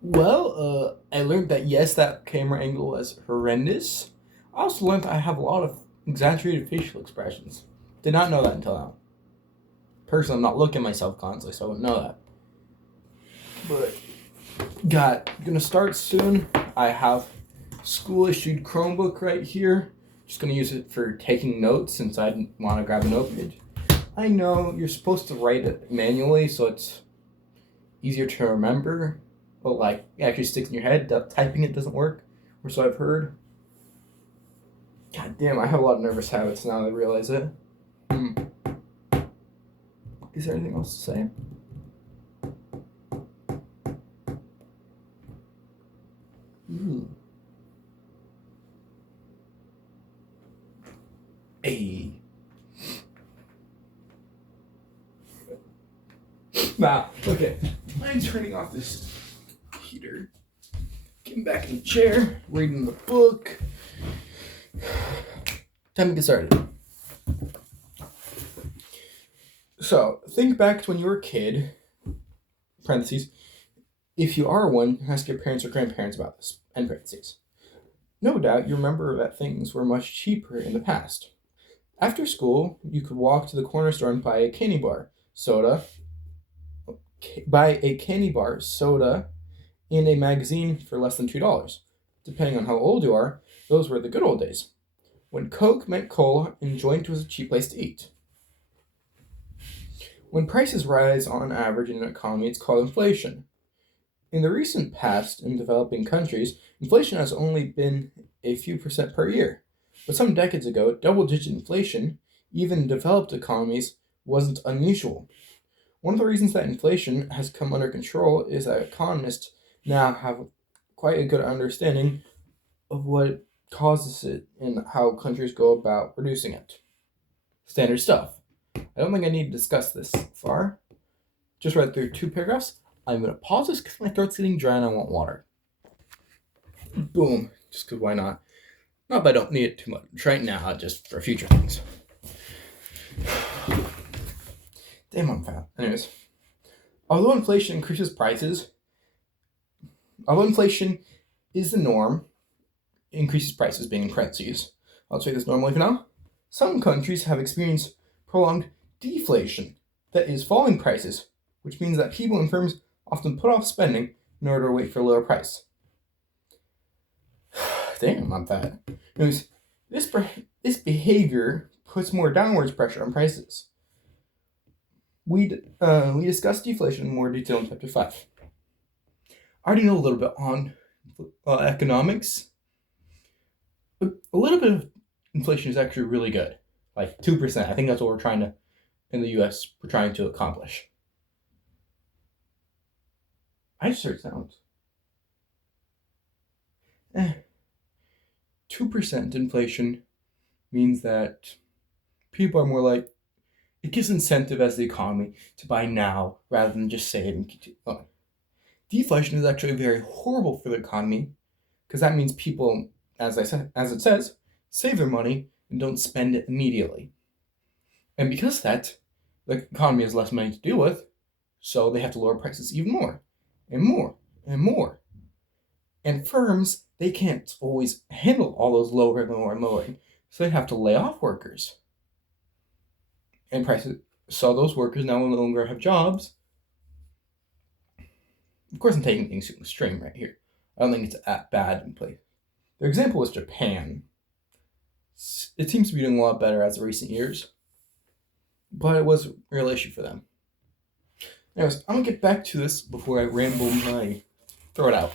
Well, I learned that yes, that camera angle was horrendous. I also learned that I have a lot of exaggerated facial expressions. Did not know that until now. Personally, I'm not looking at myself constantly, so I wouldn't know that. But gonna start soon. I have school issued Chromebook right here. Just gonna use it for taking notes since I want to grab a note page. I know you're supposed to write it manually, so it's easier to remember, but like it actually sticks in your head. Typing it doesn't work, or so I've heard. God damn, I have a lot of nervous habits now that I realize it. Hmm. Is there anything else to say? Ooh. Hey. Now, okay. I'm turning off this heater. Getting back in the chair, reading the book. Time to get started. So, think back to when you were a kid. Parentheses. If you are one, ask your parents or grandparents about this. End parentheses. No doubt you remember that things were much cheaper in the past. After school, you could walk to the corner store and buy a candy bar, soda, and a magazine for less than $2. Depending on how old you are, those were the good old days, when Coke meant cola and joint was a cheap place to eat. When prices rise on average in an economy, it's called inflation. In the recent past, in developing countries, inflation has only been a few percent per year. But some decades ago, double digit inflation, even in developed economies, wasn't unusual. One of the reasons that inflation has come under control is that economists now have quite a good understanding of what causes it and how countries go about reducing it. Standard stuff. I don't think I need to discuss this far. Just read through two paragraphs. I'm going to pause this because my throat's getting dry and I want water. Boom. Just because why not? Not that I don't need it too much right now, just for future things. Damn, I'm fat. Anyways, although inflation increases prices, although inflation is the norm, increases prices being in parentheses. I'll say this normally for now. Some countries have experienced prolonged deflation, that is, falling prices, which means that people and firms often put off spending in order to wait for a lower price. Damn, I'm fat. Anyways, this behavior puts more downwards pressure on prices. We discussed deflation in more detail in chapter 5. I already know a little bit on economics. A little bit of inflation is actually really good, like 2%. I think that's what we're trying to, in the U.S., we're trying to accomplish. I just heard sounds. 2% inflation means that people are more like, it gives incentive as the economy to buy now rather than just save and keep going. Deflation is actually very horrible for the economy because that means people, as it says, save their money and don't spend it immediately. And because of that, the economy has less money to deal with, so they have to lower prices even more and more and more. And firms, they can't always handle all those lower and lower and lowering, so they have to lay off workers. And prices, so those workers now no longer have jobs. Of course, I'm taking things to an extreme right here. I don't think it's that bad in place. Their example was Japan. It seems to be doing a lot better as of recent years, but it was a real issue for them. Anyways, I'm gonna get back to this before I ramble my throat out.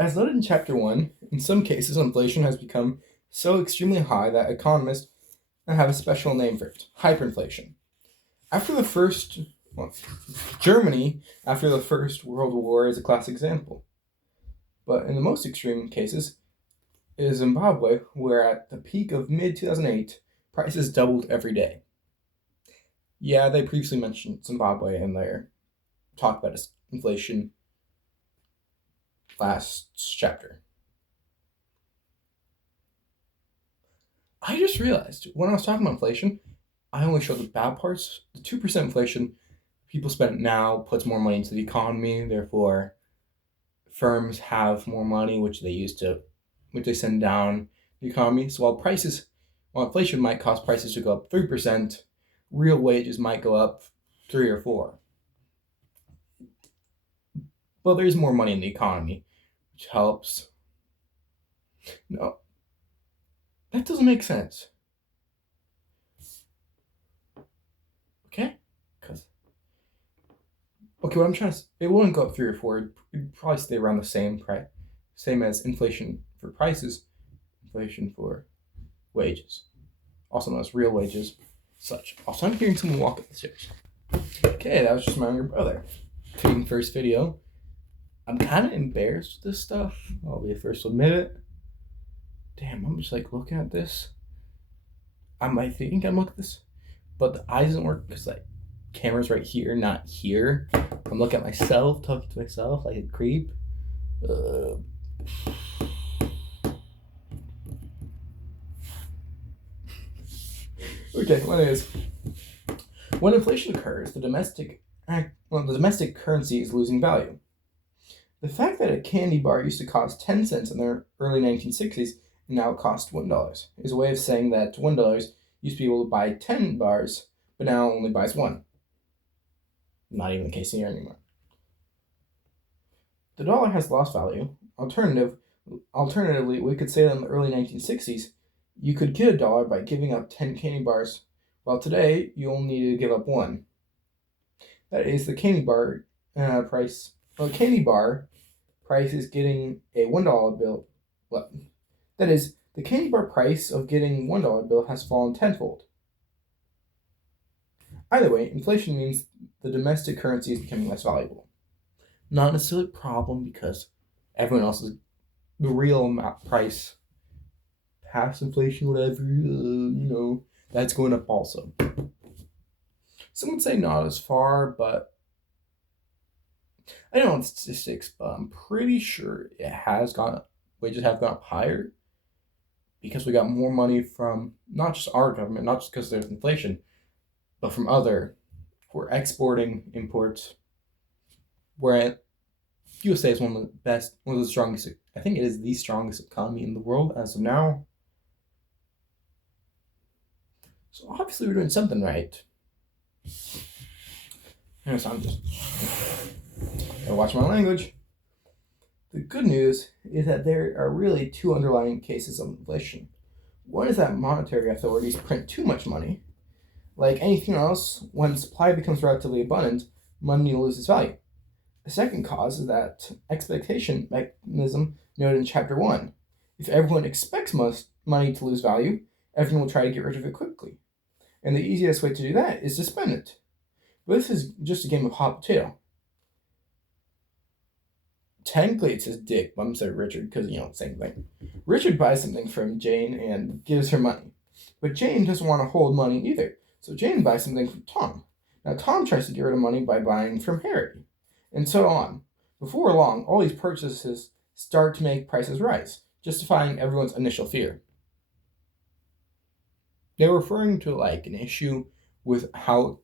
As noted in Chapter 1, in some cases inflation has become so extremely high that economists have a special name for it: hyperinflation. After the first, well, Germany, after the First World War, is a classic example. But in the most extreme cases, is Zimbabwe, where at the peak of mid 2008, prices doubled every day. Yeah, they previously mentioned Zimbabwe in their talk about inflation last chapter. I just realized when I was talking about inflation, I only showed the bad parts. The 2% inflation, people spend it now, puts more money into the economy, therefore firms have more money, which they send down the economy. So while inflation might cause prices to go up 3%, real wages might go up 3 or 4. Well, there's more money in the economy, which helps. No, that doesn't make sense. Okay? Because what I'm trying to it wouldn't go up 3 or 4. It'd probably stay around the same price, same as inflation for prices, inflation for wages, also known as real wages, such. Also, I'm hearing someone walk up the stairs. Okay, that was just my younger brother. Taking first video. I'm kind of embarrassed with this stuff. I'll be the first to admit it. Damn, I'm just like looking at this. I might think I'm looking at this, but the eyes don't work because like camera's right here, not here. I'm looking at myself, talking to myself like a creep. Okay, what is? When inflation occurs, the domestic currency is losing value. The fact that a candy bar used to cost 10 cents in the early 1960s and now costs $1 is a way of saying that $1 used to be able to buy 10 bars, but now only buys 1. Not even the case here anymore. The dollar has lost value. Alternatively, we could say that in the early 1960s, you could get a dollar by giving up 10 candy bars, while today you only need to give up 1. That is, the candy bar price. Well, the candy bar price is getting a $1 bill. Well, that is, the candy bar price of getting $1 bill has fallen tenfold. Either way, inflation means the domestic currency is becoming less valuable. Not necessarily a problem because everyone else's the real amount price past inflation, whatever, that's going up also. Some would say not as far, but I don't know the statistics, but I'm pretty sure wages have gone up higher because we got more money from not just our government, not just because there's inflation, but from we're exporting imports. Where USA is one of the strongest, I think it is the strongest economy in the world as of now. So obviously we're doing something right. So I'm just gotta watch my language. The good news is that there are really 2 underlying cases of inflation. One is that monetary authorities print too much money. Like anything else, when supply becomes relatively abundant, money loses value. The second cause is that expectation mechanism noted in Chapter 1. If everyone expects money to lose value, everyone will try to get rid of it quickly. And the easiest way to do that is to spend it. But this is just a game of hot potato. Technically it says Dick, but I'm saying Richard because, same thing. Richard buys something from Jane and gives her money. But Jane doesn't want to hold money either, so Jane buys something from Tom. Now Tom tries to get rid of money by buying from Harry. And so on. Before long, all these purchases start to make prices rise, justifying everyone's initial fear. They're referring to like an issue with how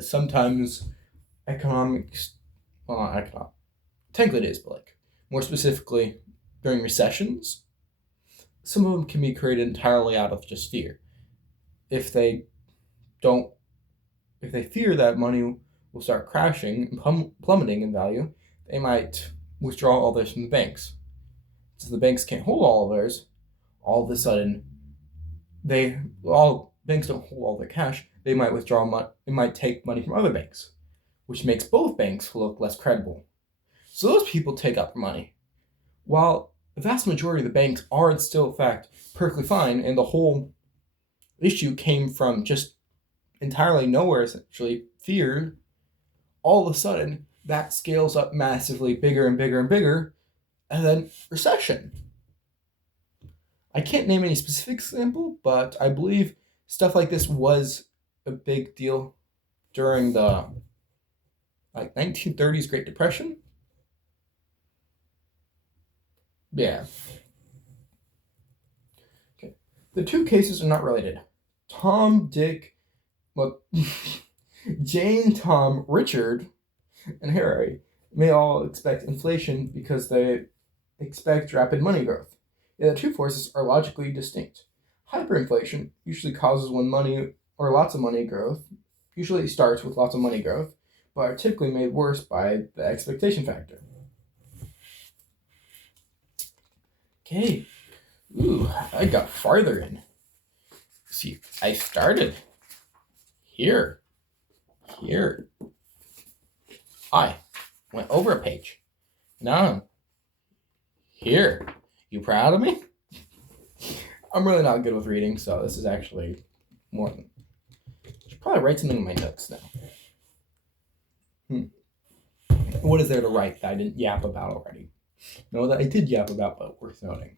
sometimes economics, well, not economic, technically it is, but like more specifically during recessions, some of them can be created entirely out of just fear. If they fear that money will start crashing and plummeting in value, they might withdraw all theirs from the banks. Since the banks can't hold all of theirs, all of a sudden, banks don't hold all their cash. They might withdraw money. They might take money from other banks, which makes both banks look less credible. So those people take out their money, while the vast majority of the banks are still, in fact, perfectly fine, and the whole issue came from just entirely nowhere, essentially, fear. All of a sudden, that scales up massively, bigger and bigger and bigger, and then recession. I can't name any specific example, but I believe stuff like this was a big deal during the 1930s Great Depression. Yeah. Okay. The two cases are not related. Tom, Dick, well, Jane, Tom, Richard, and Harry may all expect inflation because they expect rapid money growth. Yet the two forces are logically distinct. Hyperinflation usually causes when money or lots of money growth, usually starts with lots of money growth, but are typically made worse by the expectation factor. Okay. Ooh, I got farther in. See, I started here. I went over a page. Now, here. You proud of me? I'm really not good with reading, so this is actually more than... I should probably write something in my notes now. What is there to write that I didn't yap about already? No, that I did yap about, but worth noting.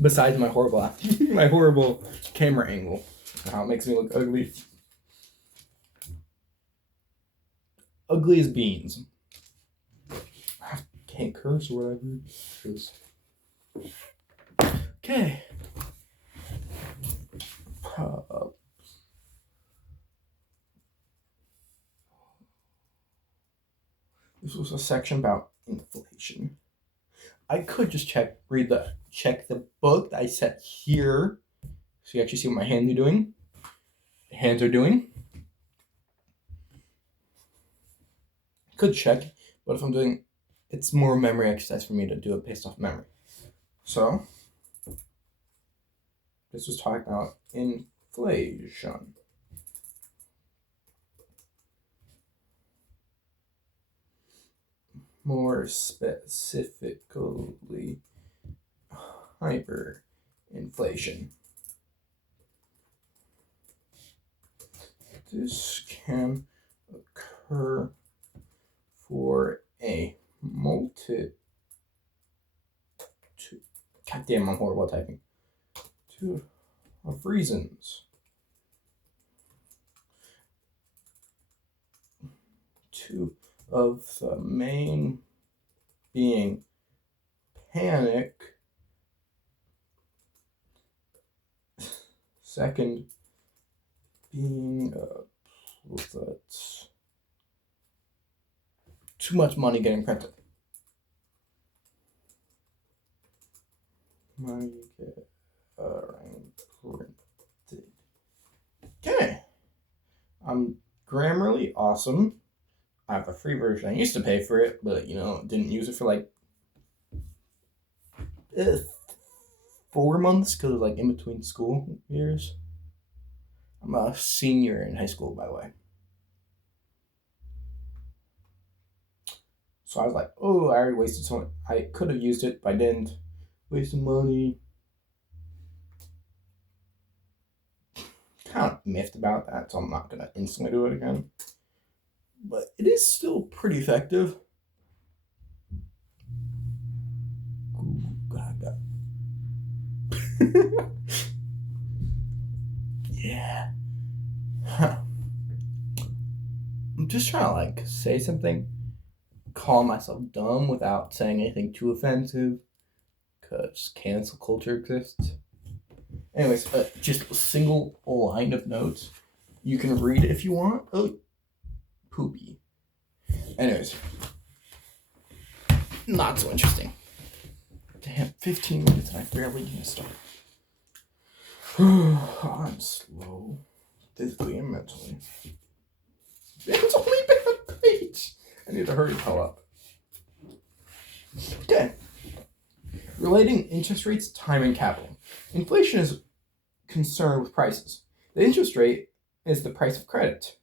Besides my horrible camera angle, how it makes me look ugly. Ugly as beans. I can't curse or whatever. Okay. This was a section about inflation. I could just check the book that I set here, so you actually see what my hands are doing. Could check, but if I'm doing, it's more memory exercise for me to do it based off memory. So, this was talking about inflation. More specifically, hyperinflation. This can occur for a multitude. God damn, I'm horrible at typing. Of reasons. Two of the main being panic. Second being that's too much money getting printed. Money getting printed. Okay. I'm Grammarly awesome. I have a free version. I used to pay for it, but didn't use it for like 4 months because it was like in between school years. I'm a senior in high school, by the way. So I was like, oh, I already wasted so much. I could have used it, but I didn't. Wasted money. Kind of miffed about that, so I'm not going to instantly do it again. But it is still pretty effective. Yeah. Huh. I'm just trying to say something, call myself dumb without saying anything too offensive, because cancel culture exists. Anyways, just a single line of notes. You can read it if you want. Oh, poopy. Anyways, not so interesting. Damn, 15 minutes and I barely even start. I'm slow, physically and mentally. It's only been a page. I need to hurry the hell up. Okay. Relating interest rates, time, and capital. Inflation is concerned with prices. The interest rate is the price of credit.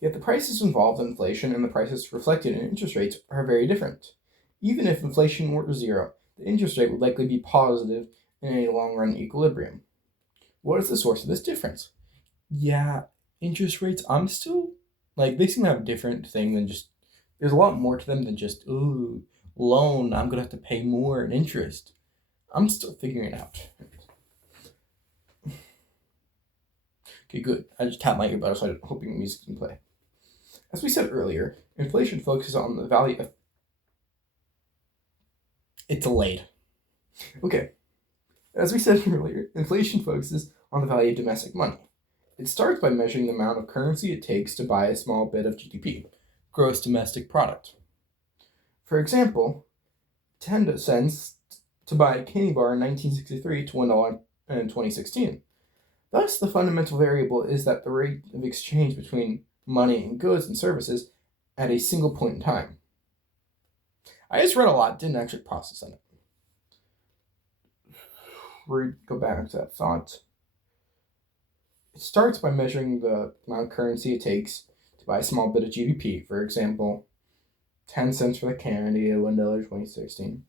Yet the prices involved in inflation and the prices reflected in interest rates are very different. Even if inflation were zero, the interest rate would likely be positive in a long-run equilibrium. What is the source of this difference? Yeah, interest rates, I'm still, they seem to have a different thing than just, there's a lot more to them than just, ooh, loan, I'm going to have to pay more in interest. I'm still figuring it out. Okay, good. I just tapped my earbud, so I'm hoping music can play. As we said earlier, inflation focuses on the value of... It's delayed. Okay, as we said earlier, inflation focuses on the value of domestic money. It starts by measuring the amount of currency it takes to buy a small bit of GDP, gross domestic product. For example, 10 cents to buy a candy bar in 1963 to $1 in 2016. Thus, the fundamental variable is that the rate of exchange between money and goods and services at a single point in time. I just read a lot, didn't actually process it. Go back to that thought. It starts by measuring the amount of currency it takes to buy a small bit of GDP. For example, 10 cents for the candy at $1 in 2016.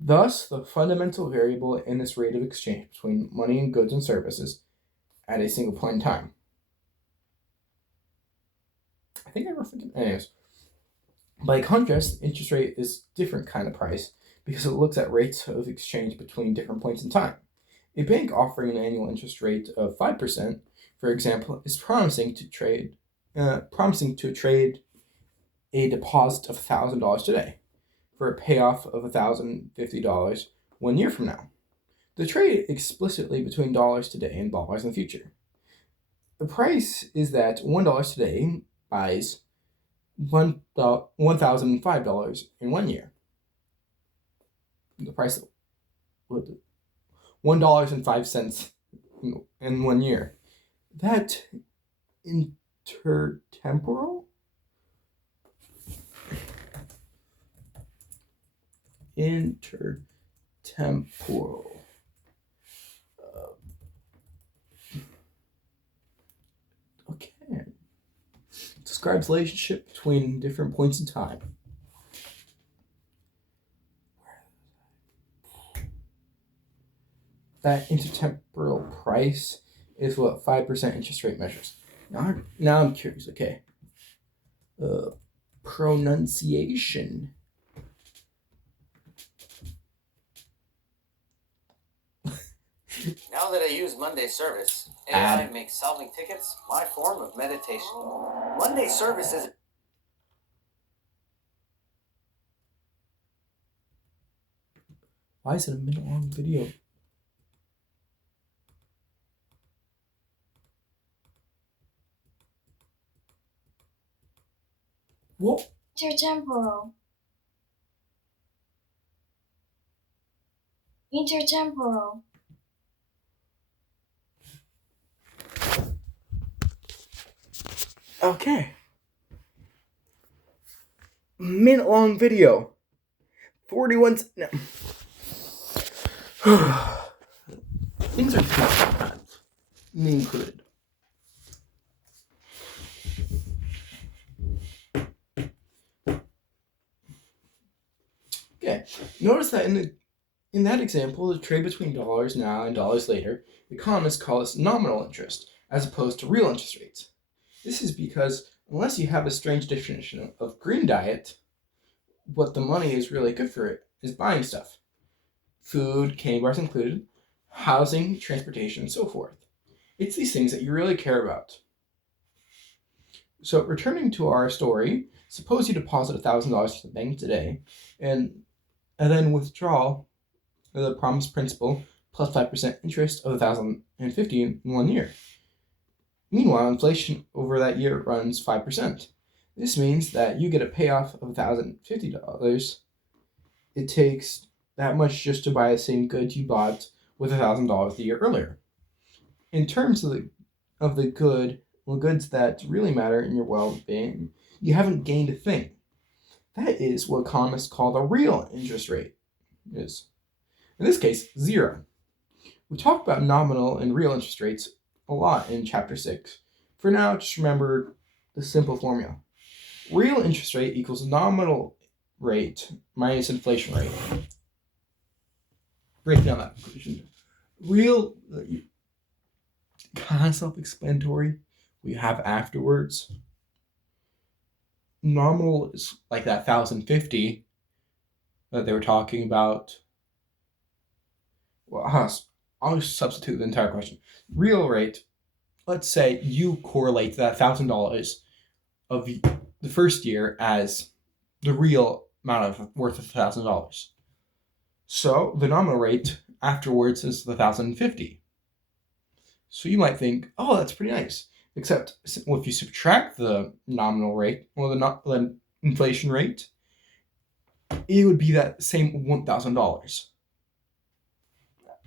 Thus, the fundamental variable in this rate of exchange between money and goods and services at a single point in time. I think I wrote it. Anyways, by contrast, interest rate is a different kind of price because it looks at rates of exchange between different points in time. A bank offering an annual interest rate of 5%, for example, is promising to trade a deposit of $1,000 today for a payoff of $1,050 1 year from now. The trade explicitly between dollars today and dollars in the future. The price is that $1 today buys $1,005 in 1 year. The price of $1.05 in 1 year. That intertemporal okay. Describes relationship between different points in time. That intertemporal price is what 5% interest rate measures. Now I'm curious, okay. Pronunciation. Now that I use Monday service, AI makes solving tickets my form of meditation. Monday service is... Why is it a minute long video? What? Intertemporal. Intertemporal. Okay. Minute long video. 41. No. Things are tough sometimes. Me included. Okay. Notice that in that example, the trade between dollars now and dollars later, economists call this nominal interest, as opposed to real interest rates. This is because unless you have a strange definition of green diet, what the money is really good for it is buying stuff. Food, candy bars included, housing, transportation, and so forth. It's these things that you really care about. So returning to our story, suppose you deposit $1,000 to the bank today, and then withdraw the promised principal plus 5% interest of $1,050 in 1 year. Meanwhile, inflation over that year runs 5%. This means that you get a payoff of $1,050. It takes that much just to buy the same goods you bought with $1,000 the year earlier. In terms of the goods that really matter in your well-being, you haven't gained a thing. That is what economists call the real interest rate is. In this case, 0. We talked about nominal and real interest rates a lot in chapter 6. For now, just remember the simple formula. Real interest rate equals nominal rate minus inflation rate. Break down that equation. Real, kind of self-explanatory. We have afterwards. Nominal is like that 1,050 that they were talking about. Well, I'll substitute the entire question. Real rate, let's say you correlate that $1,000 of the first year as the real amount of worth of $1,000. So the nominal rate afterwards is 1,050. So you might think, oh, that's pretty nice. Except if you subtract the nominal rate or the inflation rate, it would be that same $1,000.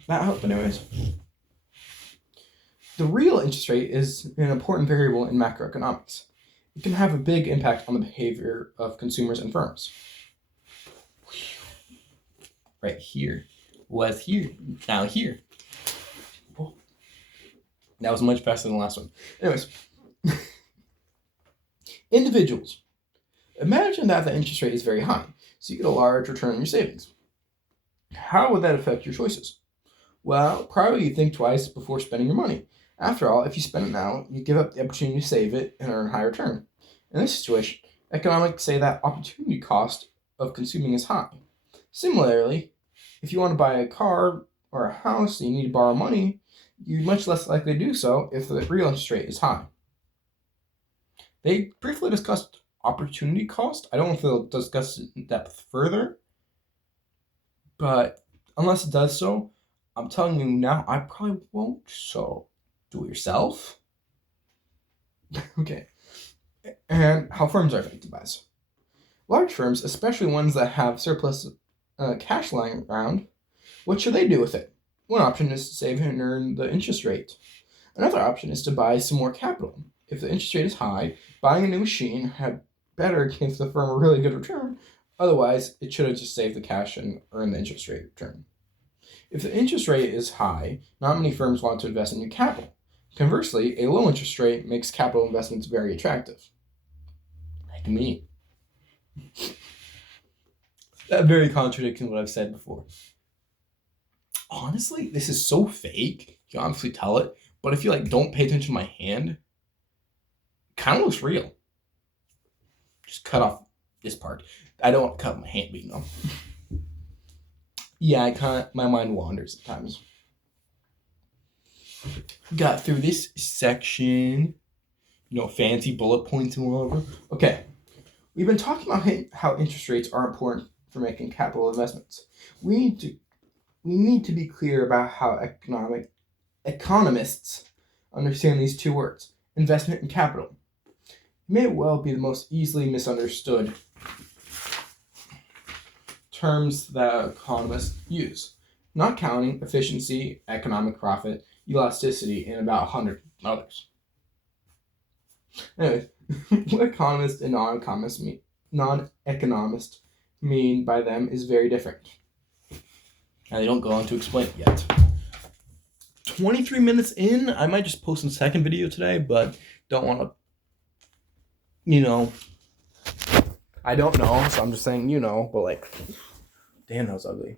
That helped, anyways. The real interest rate is an important variable in macroeconomics. It can have a big impact on the behavior of consumers and firms. Right here was here, now here. Oh. That was much faster than the last one. Anyways, individuals. Imagine that the interest rate is very high, so you get a large return on your savings. How would that affect your choices? Well, probably you think twice before spending your money. After all, if you spend it now, you give up the opportunity to save it and earn a high return. In this situation, economics say that opportunity cost of consuming is high. Similarly, if you want to buy a car or a house and you need to borrow money, you're much less likely to do so if the real interest rate is high. They briefly discussed opportunity cost. I don't know if they'll discuss it in depth further, but unless it does so, I'm telling you now, I probably won't, so do it yourself. Okay. And how firms are affected by this. Large firms, especially ones that have surplus cash lying around, what should they do with it? One option is to save and earn the interest rate. Another option is to buy some more capital. If the interest rate is high, buying a new machine had better give the firm a really good return. Otherwise, it should have just saved the cash and earned the interest rate return. If the interest rate is high, not many firms want to invest in new capital. Conversely, a low interest rate makes capital investments very attractive. Like me. That very contradicting what I've said before. Honestly, this is so fake. You can honestly tell it. But if you don't pay attention to my hand, it kind of looks real. Just cut off this part. I don't want to cut my hand, but you know. Yeah, my mind wanders at times. Got through this section. Fancy bullet points and whatever. Okay. We've been talking about how interest rates are important for making capital investments. We need to be clear about how economists understand these two words, investment and capital. It may well be the most easily misunderstood terms that economists use, not counting efficiency, economic profit, elasticity, and about 100 others. Anyways, what economists and non-economists mean by them is very different. And they don't go on to explain it yet. 23 minutes in, I might just post a second video today, but don't want to, I don't know, so I'm just saying, but damn, that was ugly.